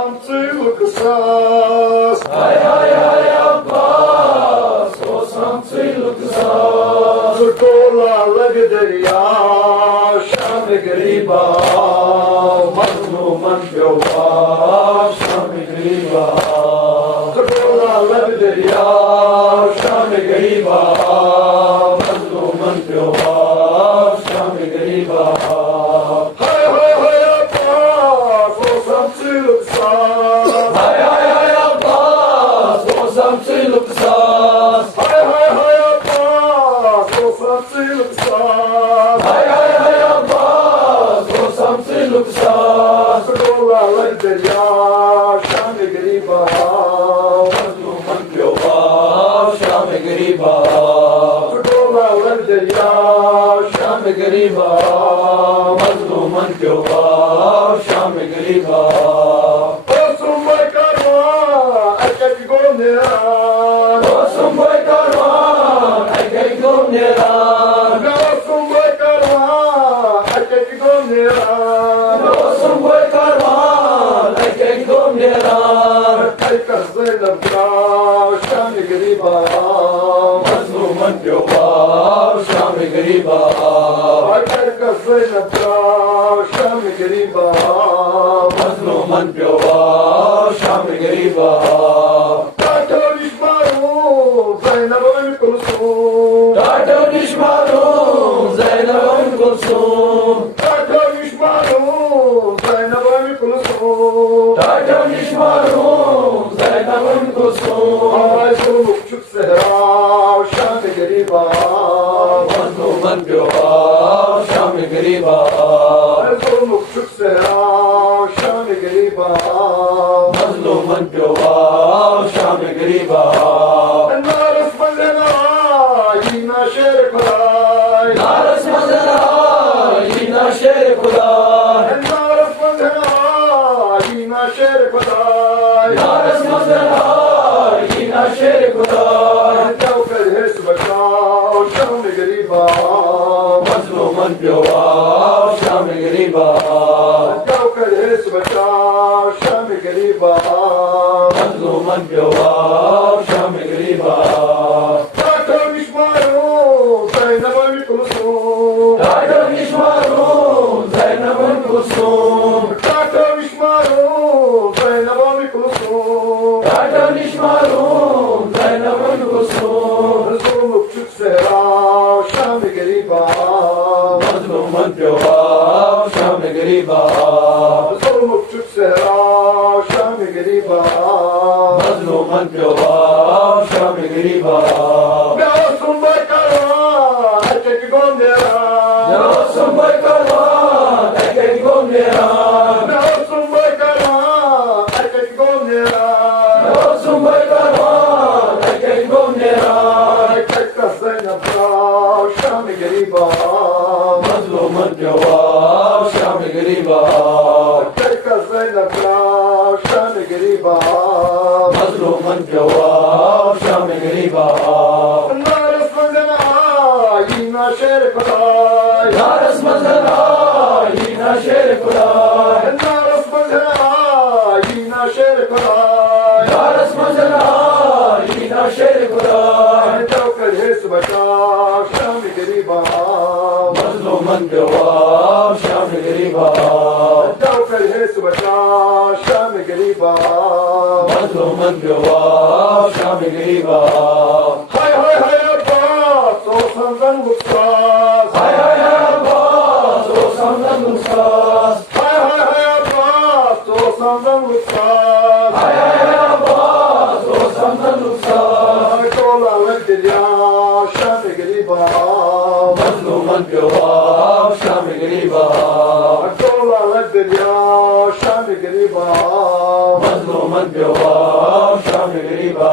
samtıylı kısas. Hay hay hay Abbas, o samtıylı kısas. Kolarla gider ya Şam-ı gariba, mazluman yollar Şam-ı gariba. Kolarla gider ya Şam-ı gariba, mazluman yollar Şam-ı gariba. Hay hay hay Abbas, o samtıylı kısas. Hay hay hay Abbas, o samtıylı kısas. Hay hay hay Abbas, o samtıylı kısas. Hay hay hay Abbas, o samtıylı kısas. Kolarla gider ya Şam-ı gariba, mazluman Yollar Şam-ı gariba. kolarla gider ya Şam-ı gariba, mazluman yollar Şam-ı gariba. olsun vay karma erkek gönderan. Olsun boy karvan, erkek gönderan. Olsun vay karma erkek gönderan. Olsun boy karvan, erkek gönderan. Ay kızıyla bırak Şam-ı gariba, Mazluman yollar Şam-ı gariba. ay kızıyla bırak Şam-ı gariba. Mazluman yollar Şam-ı gariba. Zaten düşmanım Zeynep'in kulusun. Zaten düşmanım Zeynep'in kulsun. Zaten düşmanım Zeynep'in kulusun. Zaten düşmanım Zeynep'in kulsun. Ay solukçuk Zehra Şam-ı gariba. Mazluman yollar Şam-ı gariba. Ay solukçuk Zehra Şam-ı gariba. Mazluman yollar Şam-ı gariba. Naras mazena yine şer kolay. Naras mazara yine şer kulay. Naras mazena yine şer kolay. Naras mazara yine şer kulay. Tevkil hes bakav Şam-ı gariba. Mazluman yollar Şam-ı gariba. Tevkil hes bakav Şam-ı gariba. Mazluman yollar Şam-ı gariba. Zaten düşmanım Zeynep'in kulusun. Zaten düşmanım Zeynep'in kulsun. Zaten düşmanım Zeynep'in kulusun. Zaten düşmanım Zeynep'in kulsun. Solukçuk Zehra Şam-ı gariba. Mazluman yollar Şam-ı gariba. Solukçuk Zehra Şam-ı gariba. Mazluman yollar Şam-ı gariba. Ne olsun vay karma erkek gönderan. Ne olsun boy karvan, erkek gönderan. Ne olsun vay karma erkek gönderan. Ne olsun boy karvan, erkek gönderan. Erkek kızıyla bırak Şam-ı gariba. Mazluman yollar Şam-ı gariba. Erkek kızıyla bırak Şam-ı gariba. Mazluman yollar Şam-ı gariba. Naras mazena yine şer kolay. Naras mazara yine şer kulay. Naras mazena yine şer kolay. Naras mazara yine şer kulay. Tevkil hes bakav Şam-ı gariba. Mazluman yollar Şam-ı gariba. Tevkil hes bakav Şam-ı gariba. Mazluman yollar Şam-ı gariba. Hay hay hay Abbas olsandan mutsaz. Hay hay hay Abbas, olsandan mutsaz. Hay hay hay Abbas olsandan mutsaz. Hay hay hay Abbas, olsandan mutsaz. Ay kolarla gider ya Şam-ı gariba. Mazluman yollar Şam-ı gariba. Ay kolarla gider ya Şam-ı gariba. Mazluman yollar Şam-ı gariba.